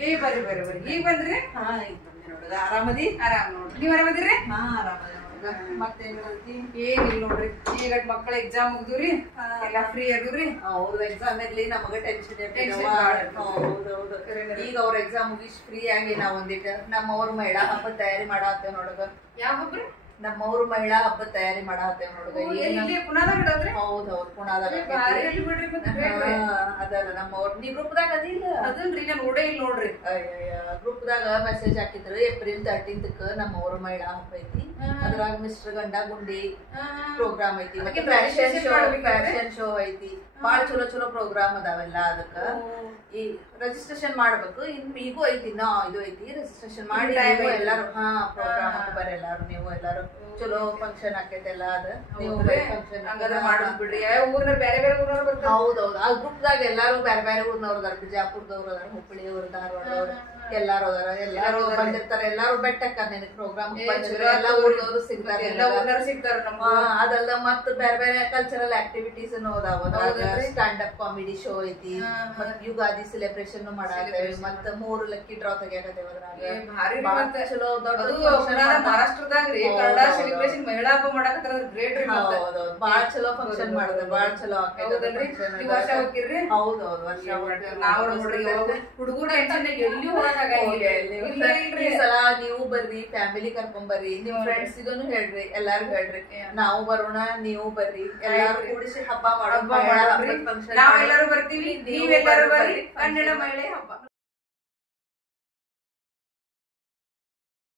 ಏ ಬರ್ರಿ ಬರ್ರಿ ಬರ್ರಿ ಈಗ ಬಂದ್ರಿ ಹಾ ಈಗ ಬಂದೆ ನೋಡುಗ ಆರಾಮದಿ ಆರಾಮ್ ನೋಡ್ರಿ ನೀವ್ ಆರಾಮದಿರಿ ಹಾ ಆರಾಮದಿ ನೋಡುಗ ಮತ್ತೇನ್ ಹೇಳ್ತಿ ಏನಿಲ್ಲ ನೋಡ್ರಿ ಈಗ ಮಕ್ಕಳ ಎಕ್ಸಾಮ್ ಮುಗ್ದುರಿ ಎಲ್ಲಾ ಫ್ರೀ ಅದವ್ರಿ ಅವ್ರ ಎಕ್ಸಾಮ್ ಇರ್ಲಿ ನಮಗ ಟೆನ್ಷನ್ ಹೌದೌದು ಈಗ ಅವ್ರ ಎಕ್ಸಾಮ್ ಮುಗಿಸ್ ಫ್ರೀ ಆಗಿ ನಾವ್ ಒಂದಿಟ್ಟು ನಮ್ಮವ್ರ ಮಹಿಳಾ ಹಬ್ಬ ತಯಾರಿ ಮಾಡಾತ್ತೇವ್ ನೋಡುಗ ಯಾವ ಹಬ್ರಿ ನಮ್ಮವ್ರ ಮಹಿಳಾ ಹಬ್ಬ ತಯಾರಿ ಮಾಡಾತ್ತೇವ್ ನೋಡುಗ ಇಲ್ಲಿ ಪುನಾದಾಗ ಇಡೋದ್ರಿ ಹೌದೌದು ಪುಣಾದಾಗ ಅದಲ್ಲ ನಮ್ಮವ್ರ ನೀ ಗ್ರೂಪ್ದಾಗ ಅದಿಲ್ಲ ಅದನ್ರಿ ನಾನ್ ನೋಡೇ ಇಲ್ಲ ನೋಡ್ರಿ ಗ್ರೂಪ್ದಾಗ ಮೆಸೇಜ್ ಹಾಕಿದ್ರು ಏಪ್ರಿಲ್ 13ಕ್ ನಮ್ಮವ್ರ ಮಹಿಳಾ ಹಬ್ಬ ಐತಿ ಅದ್ರಾಗ ಮಿಸ್ಟರ್ ಗಂಡ ಗುಂಡಿ ಪ್ರೋಗ್ರಾಮ್ ಐತಿ ಫ್ಯಾಷನ್ ಶೋ ಐತಿ ಬಾಳ ಚಲೋ ಚಲೋ ಪ್ರೋಗ್ರಾಮ್ ಅದಾವೆಲ್ಲ ಅದಕ್ಕ ಈ ರಿಜಿಸ್ಟ್ರೇಷನ್ ಮಾಡ್ಬೇಕು ಈಗೂ ಐತಿ ಇದು ಐತಿ ರಿಜಿಸ್ಟ್ರೇಷನ್ ಮಾಡಿ ಎಲ್ಲಾರು ಪ್ರೋಗ್ರಾಮ್ ಬರ್ರಿ ಎಲ್ಲಾರು ನೀವು ಎಲ್ಲಾರು ಚಲೋ ಫಂಕ್ಷನ್ ಆಕೈತಿ ಎಲ್ಲ ಅದ ನೀವು ಮಾಡೋದ್ ಬಿಡ್ರಿ ಊರ್ನ ಬೇರೆ ಬೇರೆ ಊರ್ನವ್ರು ಬರ್ತಾರ ಹೌದೌದು ಆ ಗ್ರೂಪ್ದಾಗ ಎಲ್ಲಾರು ಬೇರೆ ಬೇರೆ ಊರ್ನವ್ರು ಅದಾರ ಬಿಜಾಪುರದವ್ರು ಅದಾರ ಹುಬ್ಬಳ್ಳಿಯವ್ರು ಧಾರವಾಡದವ್ರು ಎಲ್ಲಾರು ಅದಾರ ಎಲ್ಲಾರು ಬಂದಿರ್ತಾರ ಎಲ್ಲಾರು ಬೆಟ್ಟಕ್ಕ ನಿನಗ್ ಪ್ರೋಗ್ರಾಮ್ ಎಲ್ಲಾ ಊರ್ದವ್ರು ಸಿಗ್ತಾರ ಎಲ್ಲಾ ಊರ್ನವ್ರು ಸಿಗ್ತಾರ ಅದಲ್ಲ ಮತ್ತ ಬೇರೆ ಬೇರೆ ಕಲ್ಚರಲ್ ಆಕ್ಟಿವಿಟೀಸ್ ಅದಾವ ಸ್ಟ್ಯಾಂಡ್ ಅಪ್ ಕಾಮಿಡಿ ಶೋ ಐತಿ ಮತ್ ಯುಗಾದಿ ಸೆಲೆಬ್ರೇಷನ್ ಮಾಡಾಕತ್ತೇವಿ ಮತ್ತ 3 ಲಕ್ಕಿ ಡ್ರಾ ತೆಗಿಯಾಕತ್ತೇವ ಅದ್ರಾಗ ಚಲೋ ಮಹಾರಾಷ್ಟ್ರದಾಗ್ರಿ ಕನ್ನಡ ಸೆಲೆಬ್ರೇಷನ್ ಮಹಿಳಾ ಹಬ್ಬ ಮಾಡಾಕತ್ತಾರ ಗ್ರೇಟ್ ರೀ ಹೌದೌದು ಬಾಳ ಚಲೋ ಫಂಕ್ಷನ್ ಮಾಡಿದ್ರ ಬಾಳ ಚಲೋ ಆಕೈತಲ್ರಿ ಈ ವರ್ಷ ಹೋಗಿರ್ರಿ ಹೌದೌದು ವರ್ಷ ನಾವ್ ನೋಡ್ರಿ ಹುಡುಗರು ಟೆನ್ಷನ್ ಎಲ್ಲಿ ಹೋಗಕ್ಕಾಗಂಗಿಲ್ಲ ಈ ಸಲ ನೀವು ಬರ್ರಿ ಫ್ಯಾಮಿಲಿ ಕರ್ಕೊಂಡ್ ಬರ್ರಿ ನಿಮ್ ಫ್ರೆಂಡ್ಸ್ ಇದನ್ನು ಹೇಳ್ರಿ ಎಲ್ಲಾರು ಹೇಳ್ರಿ ನಾವು ಬರೋಣ ನೀವು ಬರ್ರಿ ಎಲ್ಲಾರು ಕೂಡಿಸಿ ಹಬ್ಬ ಮಾಡೋಣ ನಾವೆಲ್ಲರೂ ಬರ್ತೀವಿ ನೀವೆಲ್ಲರೂ ಬರ್ರಿ ಕನ್ನಡ ಮಹಿಳೆ ಹಬ್ಬ